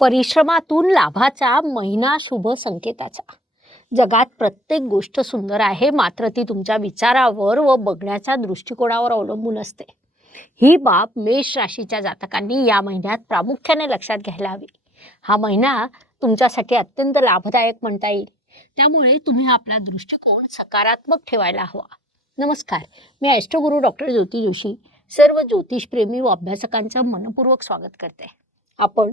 परिश्रमातून लाभाचा महिना शुभ संकेताचा. जगात प्रत्येक गोष्ट सुंदर आहे मात्र ती तुमच्या विचारावर व बघण्याच्या दृष्टिकोनावर अवलंबून असते. ही बाब मेष राशीच्या जातकांनी या महिन्यात प्रामुख्याने लक्षात घ्यायला हवी. हा महिना तुमच्यासाठी अत्यंत लाभदायक म्हणता येईल. त्यामुळे तुम्ही आपला दृष्टिकोन सकारात्मक ठेवायला हवा. नमस्कार मी अष्टगुरु डॉक्टर ज्योती जोशी सर्व ज्योतिषप्रेमी व अभ्यासकांचं मनपूर्वक स्वागत करते. आपण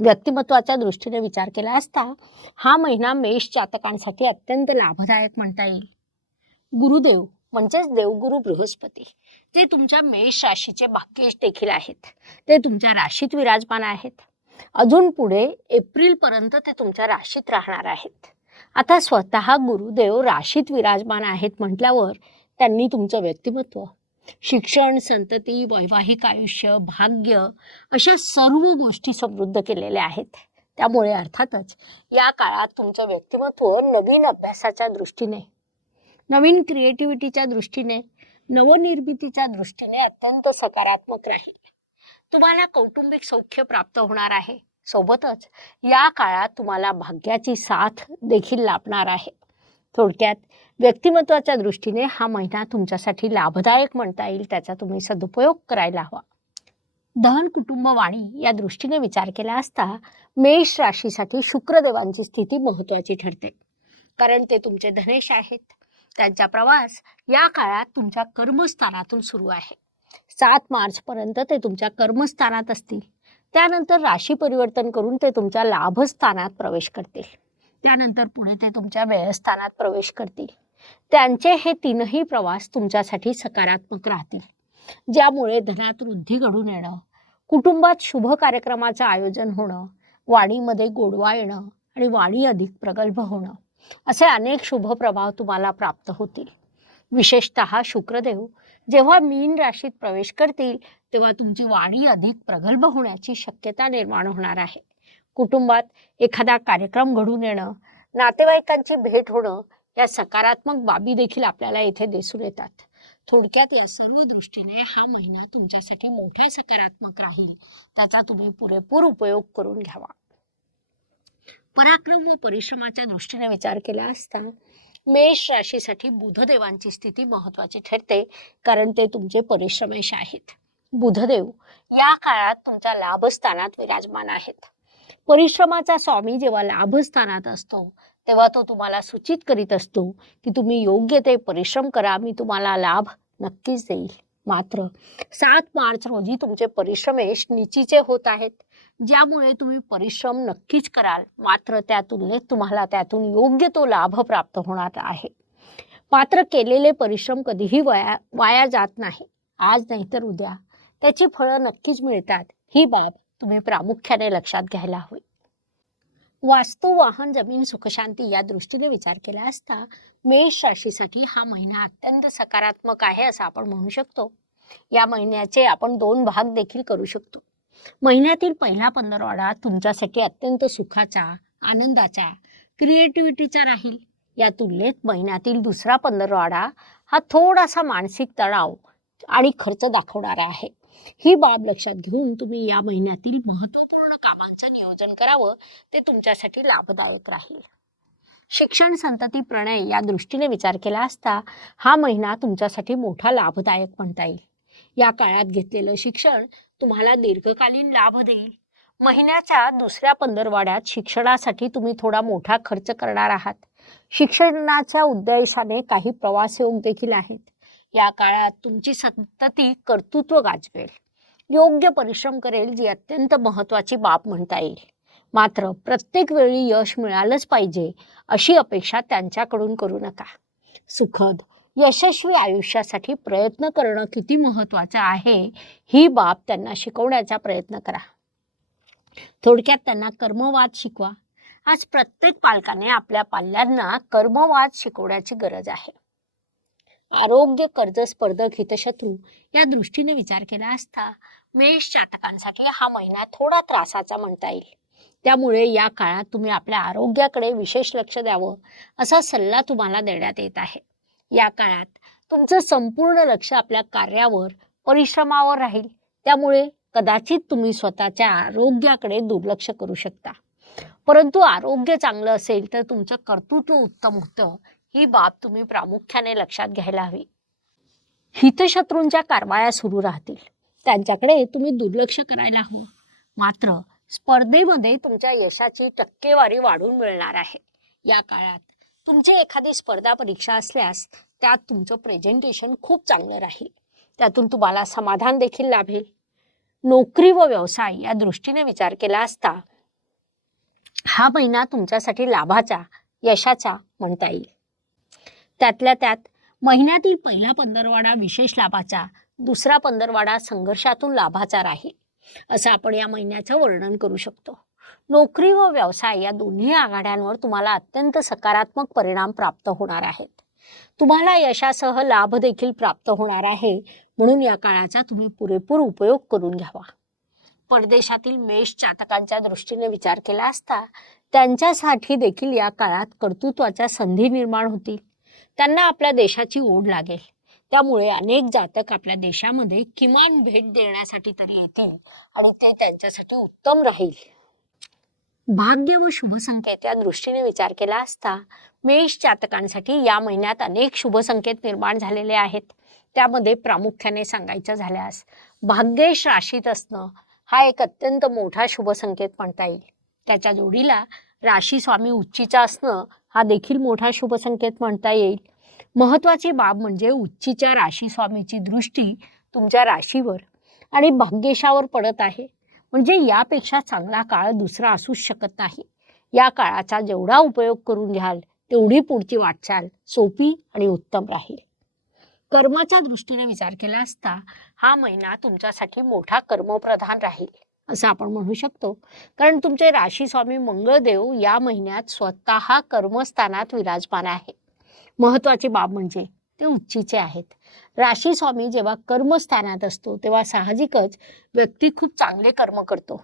व्यक्तिमत्वाच्या दृष्टीने विचार केला असता हा महिना मेष जातकांसाठी अत्यंत लाभदायक म्हणता येईल. गुरुदेव म्हणजेच देवगुरु बृहस्पती ते तुमच्या मेष राशीचे भाग्येश देखील आहेत. ते तुमच्या राशीत विराजमान आहेत. अजून पुढे एप्रिलपर्यंत ते तुमच्या राशीत राहणार आहेत. आता स्वतः गुरुदेव राशीत विराजमान आहेत म्हटल्यावर त्यांनी तुमचं व्यक्तिमत्व शिक्षण संतती वैवाहिक आयुष्य भाग्य अशा सर्व गोष्टी समृद्ध केलेल्या आहेत. त्यामुळे अर्थातच या काळात तुमचं व्यक्तिमत्व नवीन अभ्यासाच्या दृष्टीने नवीन क्रिएटिव्हिटीच्या दृष्टीने नवनिर्मितीच्या दृष्टीने अत्यंत सकारात्मक राहील. तुम्हाला कौटुंबिक सौख्य प्राप्त होणार आहे. सोबतच या काळात तुम्हाला भाग्याची साथ देखील लाभणार आहे. थोडक्यात व्यक्तिमत्वाच्या दृष्टीने हा महिना तुमच्यासाठी लाभदायक म्हणता येईल त्याचा तुम्ही सदुपयोग करायला हवा. दहन कुटुंब वाणी या दृष्टीने विचार केला असता मेष राशीसाठी शुक्रदेवांची स्थिती महत्त्वाची ठरते. कारण ते तुमचे धनेश आहेत. त्यांचा प्रवास या काळात तुमच्या कर्मस्थानातून सुरू आहे. सात मार्चपर्यंत ते तुमच्या कर्मस्थानात असतील. त्यानंतर राशी परिवर्तन करून ते तुमच्या लाभस्थानात प्रवेश करतील. त्यानंतर पुढे ते तुमच्या व्ययस्थानात प्रवेश करतील. त्यांचे हे तीनही प्रवास तुमच्यासाठी सकारात्मक राहतील. ज्यामुळे धनात वृद्धी घडून येणं कुटुंबात शुभ कार्यक्रमाचं आयोजन होणं वाणीमध्ये गोडवा येणं आणि वाणी अधिक प्रगल्भ होणं असे अनेक शुभ प्रभाव तुम्हाला प्राप्त होतील. विशेषतः शुक्रदेव जेव्हा मीन राशीत प्रवेश करतील तेव्हा तुमची वाणी अधिक प्रगल्भ होण्याची शक्यता निर्माण होणार आहे. कुटुंबात एखादा कार्यक्रम घडून येणं नातेवाईकांची भेट होणं या सकारात्मक बाबी देखील आपल्याला इथे दिसून येतात. थोडक्यात या सर्व दृष्टीने हा महिना तुमच्यासाठी मोठा सकारात्मक राहील. त्याचा तुम्ही पुरेपूर उपयोग करून घ्यावा. पराक्रम व परिश्रमाच्या दृष्टीने विचार केला असता मेष राशीसाठी बुधदेवांची स्थिती महत्वाची ठरते कारण ते तुमचे परिश्रमेश आहेत. बुधदेव या काळात तुमच्या लाभस्थानात विराजमान आहेत. परिश्रमाचा स्वामी जेव्हा लाभस्थानात असतो तेव्हा तो तुम्हाला सूचित करीत असतो की तुम्ही योग्य ते परिश्रम करा मी तुम्हाला लाभ नक्कीच देईल. मात्र सात मार्च रोजी तुमचे परिश्रमेश निचीचे होत आहेत ज्यामुळे तुम्ही परिश्रम नक्कीच कराल. मात्र त्या तुलनेत तुम्हाला त्यातून योग्य तो लाभ प्राप्त होणार आहे. मात्र केलेले परिश्रम कधीही वाया वाया जात नाही. आज नाही तर उद्या. त्याची फळं नक्कीच मिळतात. ही बाब तुम्ही प्रामुख्याने लक्षात घ्यायला हवी. वास्तू वाहन जमीन सुखशांती या दृष्टीने विचार केला असता मेष राशीसाठी हा महिना अत्यंत सकारात्मक आहे असं आपण म्हणू शकतो. या महिन्याचे आपण दोन भाग देखील करू शकतो. महिन्यातील पहिला पंधरवाडा तुमच्यासाठी अत्यंत सुखाचा आनंदाचा क्रिएटिव्हिटीचा राहील. या तुलनेत महिन्यातील दुसरा पंधरवाडा हा थोडासा मानसिक तणाव आणि खर्च दाखवणारा आहे. ही बाब लक्षात घेऊन तुम्ही या महिन्यातील महत्त्वपूर्ण कामांचं नियोजन करावं ते तुमच्यासाठी लाभदायक राहील. शिक्षण संतती प्रणय या दृष्टीने विचार केला असता हा महिना तुमच्यासाठी मोठा लाभदायक म्हणता येईल. या काळात घेतलेलं शिक्षण तुम्हाला दीर्घकालीन लाभ देईल. महिन्याच्या दुसऱ्या पंधरवाड्यात शिक्षणासाठी तुम्ही थोडा मोठा खर्च करणार आहात. शिक्षणाच्या उद्देशाने काही प्रवास योग देखील आहेत. या काळात तुमची संतती कर्तृत्व गाजवेल. योग्य परिश्रम करेल जी अत्यंत महत्त्वाची बाब म्हणता येईल. मात्र प्रत्येक वेळी यश मिळालंच पाहिजे अशी अपेक्षा त्यांच्याकडून करू नका. सुखद यशस्वी आयुष्यासाठी प्रयत्न करणं किती महत्त्वाचं आहे ही बाब त्यांना शिकवण्याचा प्रयत्न करा. थोडक्यात त्यांना कर्मवाद शिकवा. आज प्रत्येक पालकाने आपल्या पाल्यांना कर्मवाद शिकवण्याची गरज आहे. आरोग्य कर्ज स्पर्धक हितशत्रू या दृष्टीने विचार केला असता मेष जातकांसाठी हा महिना थोडा त्रासाचा म्हणता येईल. त्यामुळे या काळात तुम्ही आपल्या आरोग्याकडे विशेष लक्ष द्यावं असा सल्ला तुम्हाला देण्यात येत आहे. या काळात तुमचं संपूर्ण लक्ष आपल्या कार्यावर परिश्रमावर राहील. त्यामुळे कदाचित तुम्ही स्वतःच्या आरोग्याकडे दुर्लक्ष करू शकता. परंतु आरोग्य चांगलं असेल तर तुमचं कर्तृत्व उत्तम होतं. ही बाब तुम्ही प्रामुख्याने लक्षात घ्यायला हवी. हितशत्रूंच्या कारवाया सुरू राहतील. त्यांच्याकडे तुम्ही दुर्लक्ष करायला हवं. मात्र स्पर्धेमध्ये तुमच्या यशाची टक्केवारी वाढून मिळणार आहे. या काळात तुमची एखादी स्पर्धा परीक्षा असल्यास त्यात तुमचं प्रेझेंटेशन खूप चांगलं राहील. त्यातून तुम्हाला समाधान देखील लाभेल. नोकरी व व्यवसाय या दृष्टीने विचार केला असता हा महिना तुमच्यासाठी लाभाचा यशाचा म्हणता येईल. त्यातल्या त्यात महिन्यातील पहिला पंधरवाडा विशेष लाभाचा दुसरा पंधरवाडा संघर्षातून लाभाचा राहील असं आपण या महिन्याचं वर्णन करू शकतो. नोकरी व व्यवसाय या दोन्ही आघाड्यांवर तुम्हाला अत्यंत सकारात्मक परिणाम प्राप्त होणार आहेत. तुम्हाला यशासह लाभ देखील प्राप्त होणार आहे म्हणून या काळाचा तुम्ही पुरेपूर उपयोग करून घ्यावा. परदेशातील मेष चातकांच्या दृष्टीने विचार केला असता त्यांच्यासाठी देखील या काळात कर्तृत्वाच्या संधी निर्माण होतील. त्यांना आपल्या देशाची ओढ लागेल. त्यामुळे अनेक जातक आपल्या देशामध्ये किमान भेट देण्यासाठी तरी येतील आणि ते त्यांच्यासाठी उत्तम राहील. भाग्य व शुभ संकेत या दृष्टीने विचार केला असता मेष जातकांसाठी या महिन्यात अनेक शुभ संकेत निर्माण झालेले आहेत. त्यामध्ये प्रामुख्याने सांगायचं झाल्यास भाग्येश राशीत असणं हा एक अत्यंत मोठा शुभ संकेत म्हणता येईल. त्याच्या जोडीला राशी स्वामी उच्चीचा असणं हा देखील मोठा शुभ संकेत म्हणता येईल. महत्वाची बाब म्हणजे उच्चीच्या राशी स्वामीची दृष्टी तुमच्या राशीवर आणि भाग्येशावर पडत आहे. म्हणजे यापेक्षा चांगला काळ दुसरा असूच शकत नाही. या काळाचा जेवढा उपयोग करून घ्याल तेवढी पुढची वाटचाल सोपी आणि उत्तम राहील. कर्माच्या दृष्टीने विचार केला असता हा महिना तुमच्यासाठी मोठा कर्मप्रधान राहील. असं आपण म्हणू शकतो. कारण तुमचे राशी स्वामी मंगळदेव या महिन्यात स्वतः कर्मस्थानात विराजमान आहे महत्वाची बाब म्हणजे ते उच्चीचे आहेत. राशी स्वामी जेव्हा कर्मस्थानात असतो तेव्हा साहजिकच व्यक्ती खूप चांगले कर्म करतो.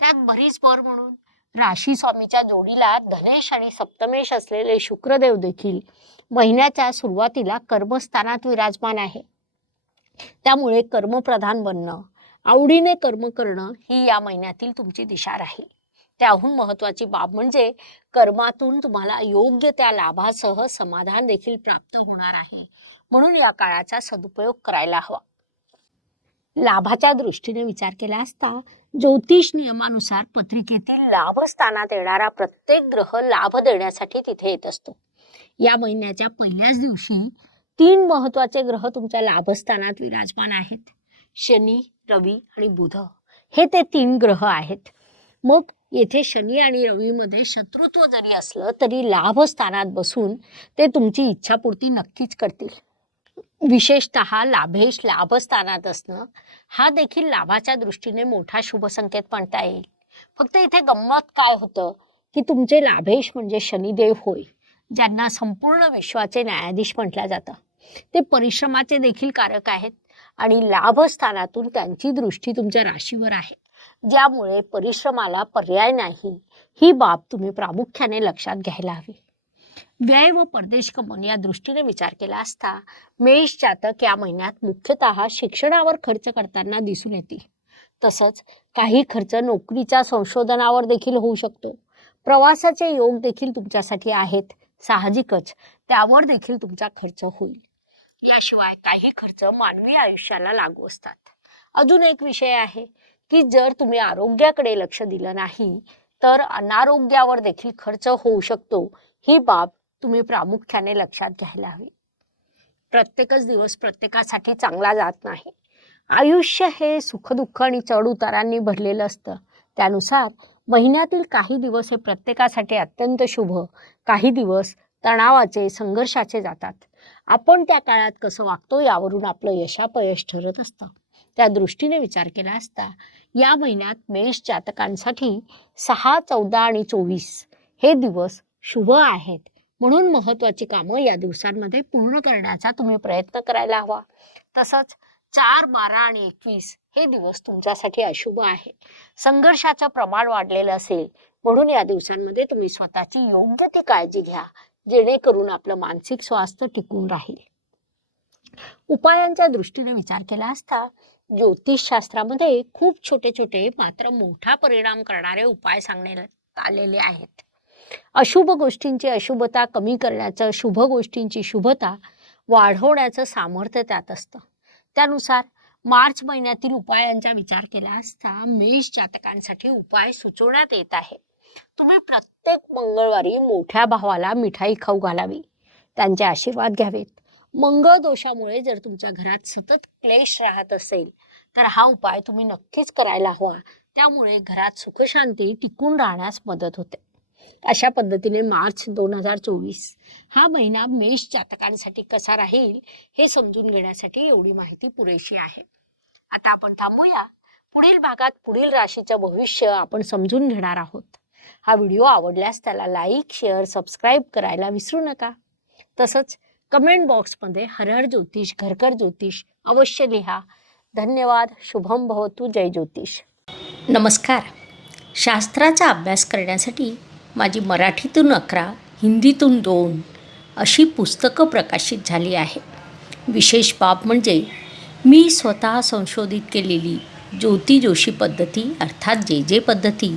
त्यात बरीच भर म्हणून राशी स्वामीच्या जोडीला धनेश आणि सप्तमेश असलेले शुक्रदेव देखील महिन्याच्या सुरुवातीला कर्मस्थानात विराजमान आहे. त्यामुळे कर्मप्रधान बनणं आवडीने कर्म करणं ही या महिन्यातील तुमची दिशा राहील. त्याहून महत्वाची बाब म्हणजे कर्मातून तुम्हाला योग्य त्या लाभासह समाधान देखील प्राप्त होणार आहे. म्हणून या काळाचा सदुपयोग करायला हवा. लाभाच्या दृष्टीने विचार केला असता ज्योतिष नियमानुसार पत्रिकेतील लाभस्थानात येणारा प्रत्येक ग्रह लाभ देण्यासाठी तिथे येत असतो. या महिन्याच्या पहिल्याच दिवशी तीन महत्त्वाचे ग्रह तुमच्या लाभस्थानात विराजमान आहेत. शनी रवी आणि बुध हे ते तीन ग्रह आहेत. मग येथे शनी आणि रवीमध्ये शत्रुत्व जरी असलं तरी लाभ स्थानात बसून ते तुमची इच्छापूर्ती नक्कीच करतील. विशेषतः लाभेश लाभस्थानात असणं हा देखील लाभाच्या दृष्टीने मोठा शुभसंकेत म्हणता येईल. फक्त इथे गंमत काय होतं? की तुमचे लाभेश म्हणजे शनिदेव होय ज्यांना संपूर्ण विश्वाचे न्यायाधीश म्हटलं जातं. ते परिश्रमाचे देखील कारक आहेत. आणि लाभस्थानातून त्यांची दृष्टी तुमच्या राशीवर आहे. ज्यामुळे परिश्रमाला पर्याय नाही. ही बाब तुम्ही प्रामुख्याने लक्षात घ्यायला हवी. व्यय व परदेश गमन या दृष्टीने विचार केला असता मेष जातक या महिन्यात मुख्यतः शिक्षणावर खर्च करताना दिसून येते. तसंच काही खर्च नोकरीच्या संशोधनावर देखील होऊ शकतो. प्रवासाचे योग देखील तुमच्यासाठी आहेत. साहजिकच त्यावर देखील तुमचा खर्च होईल. याशिवाय काही खर्च मानवी आयुष्याला लागू असतात. अजून एक विषय आहे की जर तुम्ही आरोग्याकडे लक्ष दिलं नाही तर अनारोग्यावर देखील खर्च होऊ शकतो. ही बाब तुम्ही प्रामुख्याने लक्षात घ्यायला हवी. प्रत्येकच दिवस प्रत्येकासाठी चांगला जात नाही. आयुष्य हे सुखदुःख आणि चढउतारांनी भरलेलं असतं. त्यानुसार महिन्यातील काही दिवस हे प्रत्येकासाठी अत्यंत शुभ काही दिवस तणावाचे संघर्षाचे जातात. आपण त्या काळात कसं वागतो यावरून आपलं यशापयश ठरत असतं. त्या दृष्टीने विचार केला असता या महिन्यात मेष जातकांसाठी सहा चौदा आणि चोवीस हे दिवस शुभ आहेत. म्हणून महत्वाची कामं या दिवसांमध्ये पूर्ण करण्याचा तुम्ही प्रयत्न करायला हवा. तसंच चार बारा आणि एकवीस हे दिवस तुमच्यासाठी अशुभ आहे संघर्षाचं प्रमाण वाढलेलं असेल म्हणून या दिवसांमध्ये तुम्ही स्वतःची योग्य ती काळजी घ्या. जेणेकरून आपलं मानसिक स्वास्थ्य टिकून राहील. उपायांच्या दृष्टीने विचार केला असता ज्योतिषशास्त्रामध्ये खूप छोटे छोटे मात्र मोठा परिणाम करणारे उपाय सांगण्यात आलेले आहेत. अशुभ गोष्टींची अशुभता कमी करण्याचं शुभ गोष्टींची शुभता वाढवण्याचं सामर्थ्य त्यात असतं. त्यानुसार मार्च महिन्यातील उपायांचा विचार केला असता मेष जातकांसाठी उपाय सुचवण्यात येत आहे तुम्ही प्रत्येक मंगळवारी मोठ्या भावाला मिठाई खाऊ घालावी. त्यांचे आशीर्वाद घ्यावेत. मंगळ दोषामुळे जर तुमच्या घरात सतत क्लेश राहत असेल तर हा उपाय तुम्ही नक्कीच करायला हवा. त्यामुळे घरात सुखशांती टिकून राहण्यास मदत होते. अशा पद्धतीने मार्च दोन हजार चोवीस हा महिना मेष जातकांसाठी कसा राहील हे समजून घेण्यासाठी एवढी माहिती पुरेशी आहे. आता आपण थांबूया. पुढील भागात पुढील राशीचं भविष्य आपण समजून घेणार आहोत. हा व्हिडिओ आवडल्यास त्याला लाईक शेअर सबस्क्राईब करायला विसरू नका. तसंच कमेंट बॉक्समध्ये हरहर ज्योतिष घरकर ज्योतिष अवश्य लिहा. धन्यवाद. शुभम भवतु जय ज्योतिष. नमस्कार. शास्त्राचा अभ्यास करण्यासाठी माझी मराठीतून अकरा हिंदीतून दोन अशी पुस्तकं प्रकाशित झाली आहे विशेष बाब म्हणजे मी स्वतः संशोधित केलेली ज्योती जोशी पद्धती अर्थात जे जे पद्धती